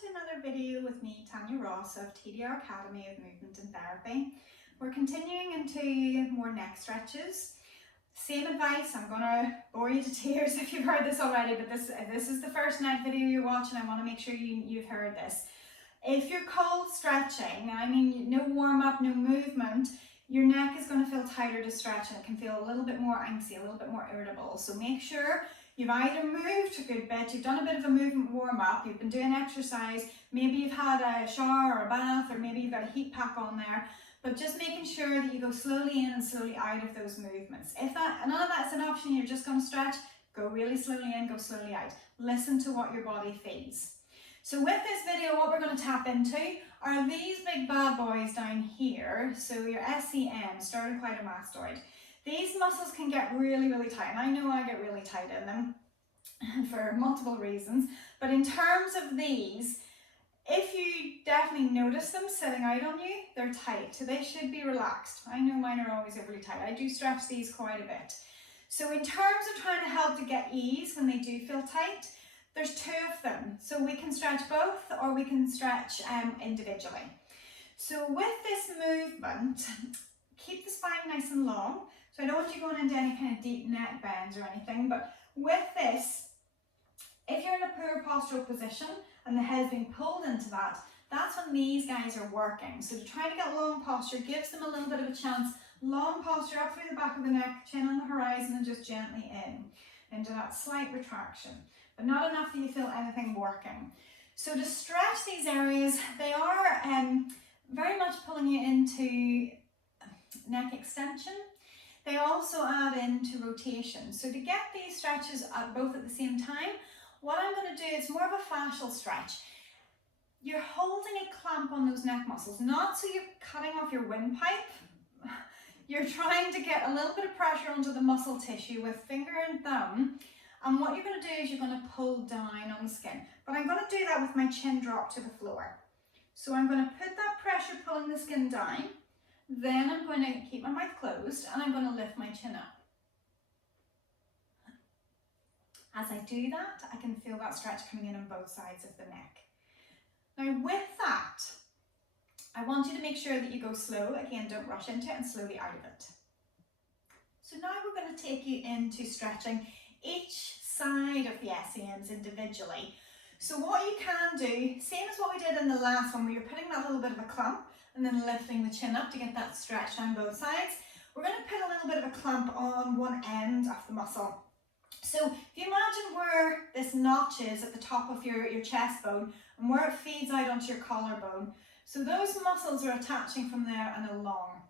to another video with me, Tanya Ross of TDR Academy of Movement and Therapy. We're continuing into more neck stretches. Same advice, I'm going to bore you to tears if you've heard this already, but this is the first neck video you're watching. I want to make sure you've heard this. If you're cold stretching, I mean no warm up, no movement, your neck is going to feel tighter to stretch and it can feel a little bit more angsty, a little bit more irritable. So make sure you've either moved a good bit, you've done a bit of a movement warm up, you've been doing exercise, maybe you've had a shower or a bath, or maybe you've got a heat pack on there, but just making sure that you go slowly in and slowly out of those movements. If none of that's an option, you're just going to stretch, go really slowly in, go slowly out. Listen to what your body feels. So with this video, what we're going to tap into are these big bad boys down here. So your SCMs, Sternocleidomastoid. These muscles can get really, really tight, and I know I get really tight in them for multiple reasons. But in terms of these, if you definitely notice them sitting out on you, they're tight, so they should be relaxed. I know mine are always overly tight. I do stretch these quite a bit. So in terms of trying to help to get ease when they do feel tight, there's two of them. So we can stretch both, or we can stretch individually. So with this movement, keep the spine nice and long. So I don't want you going into any kind of deep neck bends or anything, but with this, if you're in a poor postural position and the head's being pulled into that, that's when these guys are working. So to try to get long posture gives them a little bit of a chance. Long posture up through the back of the neck, chin on the horizon, and just gently into that slight retraction, but not enough that you feel anything working. So to stretch these areas, they are very much pulling you into neck extension. They also add into rotation. So to get these stretches both at the same time, what I'm going to do is more of a fascial stretch. You're holding a clamp on those neck muscles, not so you're cutting off your windpipe. You're trying to get a little bit of pressure onto the muscle tissue with finger and thumb. And what you're going to do is you're going to pull down on the skin. But I'm going to do that with my chin drop to the floor. So I'm going to put that pressure pulling the skin down. Then I'm going to keep my mouth closed and I'm going to lift my chin up. As I do that, I can feel that stretch coming in on both sides of the neck. Now with that, I want you to make sure that you go slow. Again, don't rush into it, and slowly out of it. So now we're going to take you into stretching each side of the SCMs individually. So what you can do, same as what we did in the last one, where you're putting that little bit of a clamp and then lifting the chin up to get that stretch on both sides. We're going to put a little bit of a clamp on one end of the muscle. So if you imagine where this notch is at the top of your chest bone and where it feeds out onto your collarbone, so those muscles are attaching from there and along.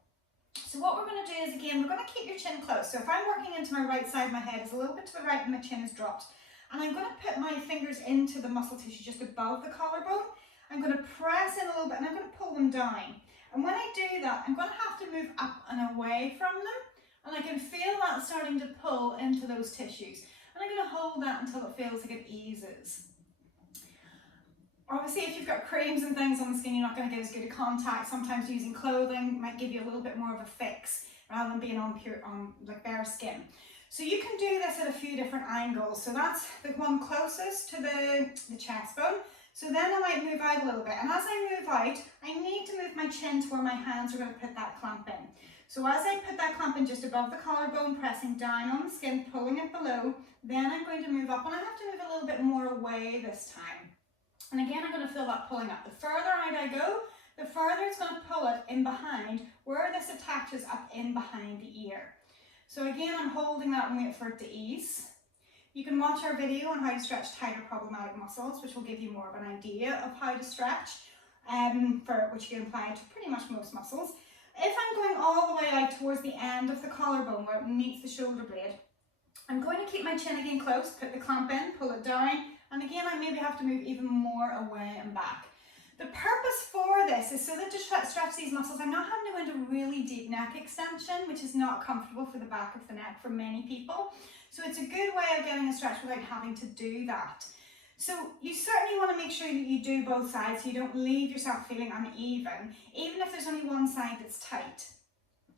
So what we're going to do is, again, we're going to keep your chin close. So if I'm working into my right side, my head is a little bit to the right and my chin is dropped. And I'm going to put my fingers into the muscle tissue just above the collarbone. I'm going to press in a little bit and I'm going to pull them down. And when I do that, I'm going to have to move up and away from them. And I can feel that starting to pull into those tissues. And I'm going to hold that until it feels like it eases. Obviously, if you've got creams and things on the skin, you're not going to get as good a contact. Sometimes using clothing might give you a little bit more of a fix rather than being on like bare skin. So you can do this at a few different angles. So that's the one closest to the chest bone. So then I might move out a little bit. And as I move out, I need to move my chin to where my hands are going to put that clamp in. So as I put that clamp in just above the collarbone, pressing down on the skin, pulling it below, then I'm going to move up. And I have to move a little bit more away this time. And again, I'm going to feel that pulling up. The further out I go, the further it's going to pull it in behind where this attaches up in behind the ear. So again, I'm holding that and wait for it to ease. You can watch our video on how to stretch tighter problematic muscles, which will give you more of an idea of how to stretch, which you can apply to pretty much most muscles. If I'm going all the way out towards the end of the collarbone where it meets the shoulder blade, I'm going to keep my chin again close, put the clamp in, pull it down, and again I maybe have to move even more away and back. The purpose for this is so that to stretch these muscles, I'm not having to go into really deep neck extension, which is not comfortable for the back of the neck for many people. So it's a good way of getting a stretch without having to do that. So you certainly want to make sure that you do both sides so you don't leave yourself feeling uneven, even if there's only one side that's tight.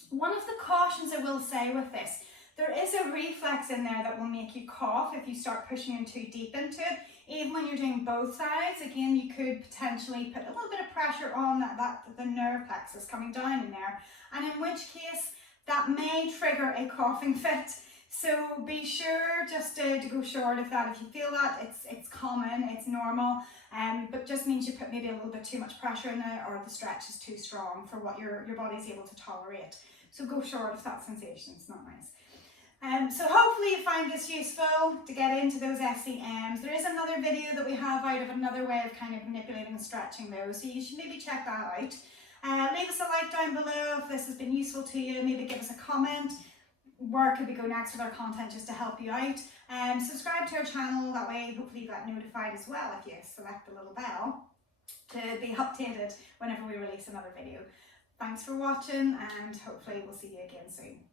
One of the cautions I will say with this, there is a reflex in there that will make you cough if you start pushing in too deep into it. Even when you're doing both sides, again, you could potentially put a little bit of pressure on the nerve plexus coming down in there, and in which case that may trigger a coughing fit. So be sure just to go short of that. If you feel that, it's common, it's normal, but just means you put maybe a little bit too much pressure in it, or the stretch is too strong for what your body's able to tolerate. So go short of that sensation, it's not nice. So hopefully you find this useful to get into those SCMs. There is another video that we have out of another way of kind of manipulating and stretching those, so you should maybe check that out. Leave us a like down below if this has been useful to you. Maybe give us a comment. Where could we go next with our content just to help you out? Subscribe to our channel, that way hopefully you get notified as well if you select the little bell to be updated whenever we release another video. Thanks for watching, and hopefully we'll see you again soon.